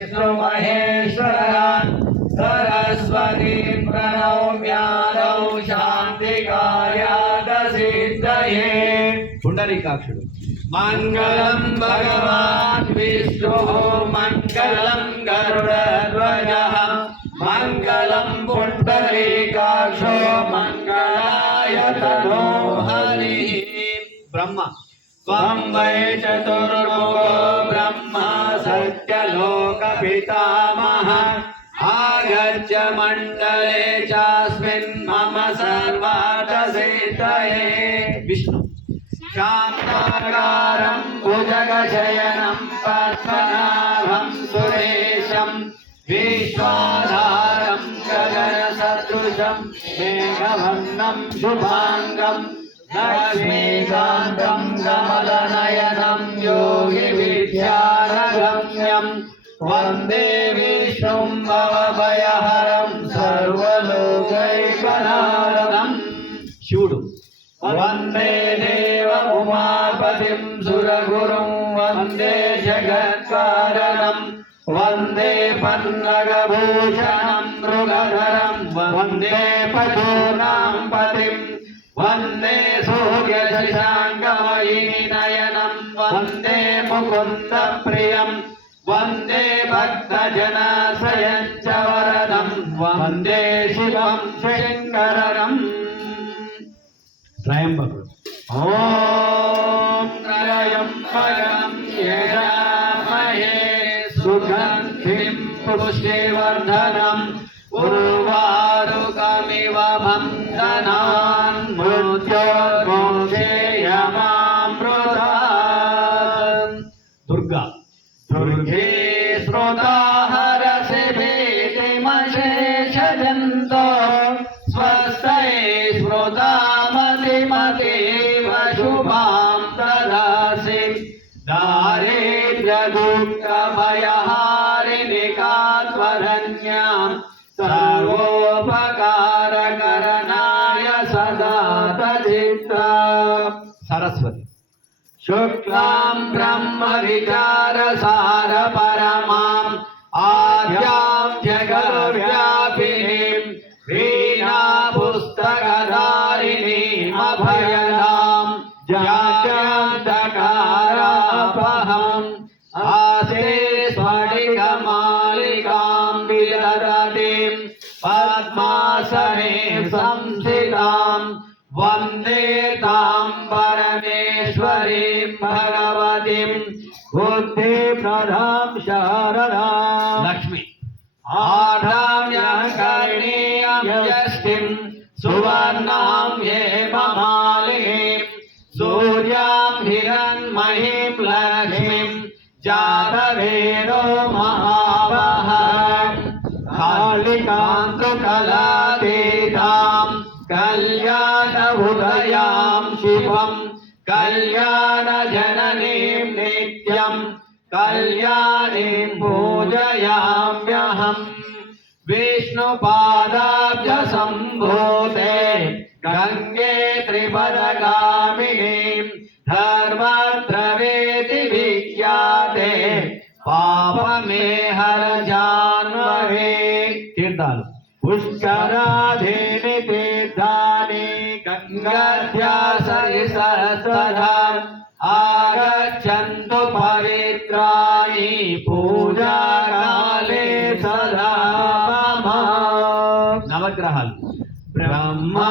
महेश्वरः सरस्वती प्रणौम्यादौ शान्तिकार्यादसिद्धये पुण्डरीकाक्षुడు मंगलम भगवान विष्णुः मंगलम गरुडध्वजः मंगलम पुण्डरीकाक्षो मंगलाय तनो हरिः ब्रह्मा त्वं वै चतुर्मुखो ब्रह्मा सत्यलोकपितामहः आगच्छ मण्डले चास्मिन् मम सर्वार्थसिद्धये विष्णु शान्ताकारं भुजगशयनं पद्मनाभं सुरेशं विश्वाधारं गगनसदृशं मेघवर्णं शुभाङ्गं लक्ष्मीकान्तं कमलनयनं योगिविद्यारगम्यं वन्दे विष्णुं भवभयहरं सर्वलोकैकनाथं शिवुडु वन्दे देव उमापतिं सुरगुरुं वन्दे जगत्कारणं वन्दे पन्नगभूषणं मृगधरं वन्दे पशूनां पतिं वन्दे सूर्यशशाङ्कमयिनयनं वन्दे मुकुन्दप्रियं वन्दे भक्तजनाश्रयं च वरदं वन्दे शिवं शङ्करम् त्रयंबकुడు ओम त्रयंबकं यजामहे सुगन्धिं पुष्टिवर्धनम् उर्वारुकमिव बन्धनान् मृत्योर्मोक्षेयमामृतात् दुर्गा दुर्गे स्रोताहरसि भीतिमशेषजन्तो स्वस्यै स्मृतामतिमतीव शुभां ददासि दारिद्र्यदुःखभयहारिणिकात्वरण्यां सर्वोपकारकरणाय सदा तचित्ता सरस्वती शुक्लां ब्रह्मविचारसारपरमाम् आद्यां जगद्व्यापिनीं वीणापुस्तकधारिणीम् अभयदां जाड्यान्धकारापहम् आसे स्फटिकमालिकां विदधतीं पद्मासने संस्थितां वन्दे तां परमेश्वरीं भगवतीं बुद्धिप्रदां शारदां लक्ष्मी आढ्याकर्णीयं यष्टिं सुवर्णां हेममालिनीं सूर्यां हिरण्मयीं लक्ष्मीं जातवेदो महावहः कालिकान्तु कलातीतां कल्याणोदयां शिवं कल्याणजननीं नित्यं कल्याणीं पूजयाम्यहम् विष्णुपादाब्जसम्भूते गङ्गे त्रिपदगामिनीं धर्मद्रवेति विख्याते पापमेहर जाह्नवे तीर्थालु पुष्कराधीनि तीर्थानि गङ्गाध्यासरिसहस्रधा आगच्छन्तु पवित्राणि पूजाकाले सदा नवग्रहाలు ब्रह्मा